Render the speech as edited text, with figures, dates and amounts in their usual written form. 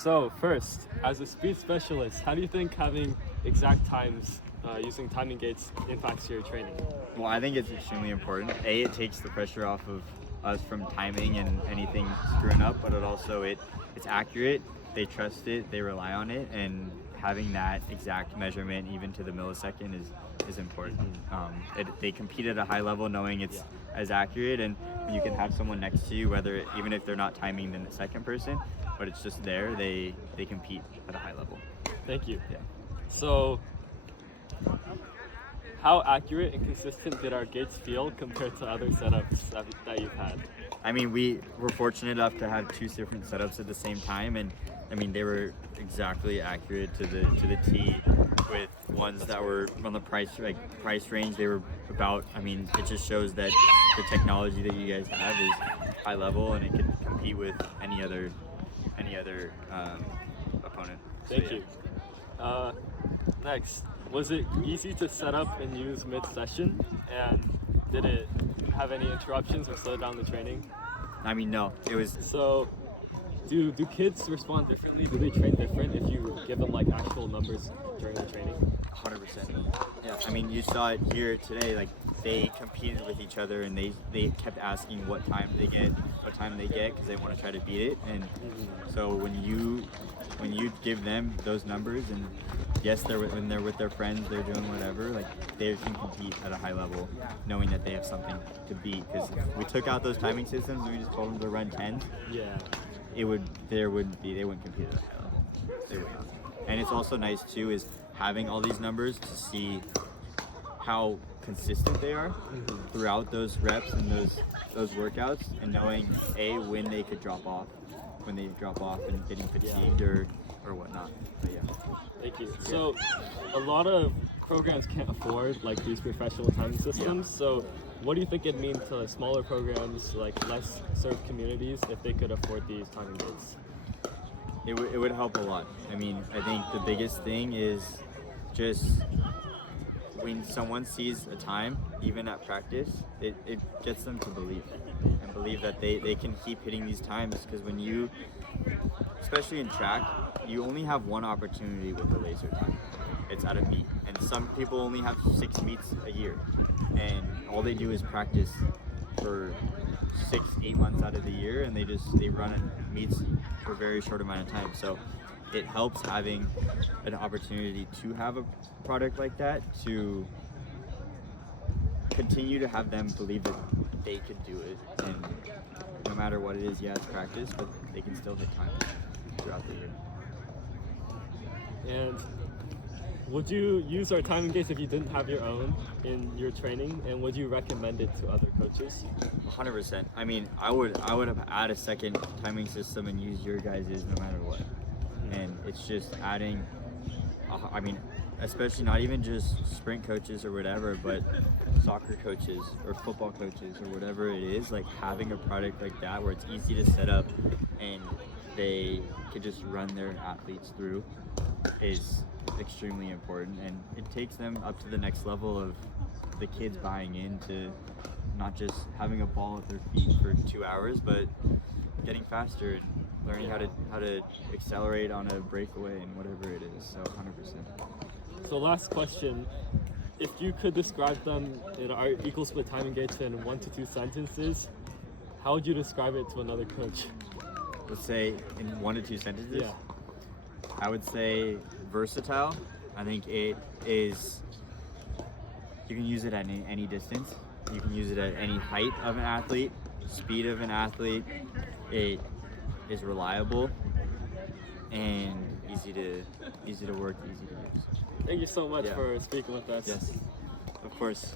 So first, as a speed specialist, how do you think having exact times using timing gates impacts your training? Well, I think it's extremely important. It takes the pressure off of us from timing and anything screwing up, but it's accurate. They trust it, they rely on it, and having that exact measurement, even to the millisecond, is important. They compete at a high level, knowing it's as accurate, and you can have someone next to you, even if they're not timing the second person, but it's just there. They compete at a high level. Thank you. Yeah. So, how accurate and consistent did our gates feel compared to other setups that you've had? I mean, we were fortunate enough to have two different setups at the same time, and I mean, they were exactly accurate to the T. With ones that were on the price range, they were about. I mean, it just shows that the technology that you guys have is high level, and it can compete with any other opponent. Thank you. Next, was it easy to set up and use mid-session, and did it have any interruptions or slow down the training? I mean, no, it was. So, do kids respond differently? Do they train different if you give them like actual numbers during the training? 100%. Yeah, I mean, you saw it here today. Like, they competed with each other, and they kept asking what time they get, because they want to try to beat it. And so when you give them those numbers, and yes, when they're with their friends, they're doing whatever. Like, they can compete at a high level, knowing that they have something to beat. Because if we took out those timing systems and we just told them to run 10s, they wouldn't compete at a high level. They would not. And it's also nice too is having all these numbers to see how consistent they are throughout those reps and those workouts, and knowing when they could drop off and getting fatigued or whatnot. But yeah. Thank you. So a lot of programs can't afford like these professional timing systems. So what do you think it'd mean to smaller programs, like less served communities, if they could afford these timing gates? It would help a lot. I mean, I think the biggest thing is just when someone sees a time, even at practice, it gets them to believe that they can keep hitting these times, because when you, especially in track, you only have one opportunity with the laser time. It's at a meet, and some people only have 6 meets a year, and all they do is practice for 6-8 months out of the year, and they run meets for a very short amount of time. So it helps having an opportunity to have a product like that, to continue to have them believe that they could do it, and no matter what it is, it's practice, but they can still hit time throughout the year. And would you use our timing gates if you didn't have your own in your training, and would you recommend it to other coaches? 100%. I mean, I would have add a second timing system and use your guys's no matter what. And it's just adding, I mean, especially not even just sprint coaches or whatever, but soccer coaches or football coaches or whatever it is, like having a product like that where it's easy to set up and they could just run their athletes through is extremely important, and it takes them up to the next level of the kids buying into not just having a ball at their feet for 2 hours, but getting faster and learning how to accelerate on a breakaway and whatever it is. So 100%. So last question, if you could describe them in our EqualSplit timing gates in 1 to 2 sentences, how would you describe it to another coach? Let's say in 1 to 2 sentences. Yeah. I would say versatile. I think it is, you can use it at any distance. You can use it at any height of an athlete, speed of an athlete. It is reliable and easy to work, easy to use. Thank you so much for speaking with us. Yes, of course.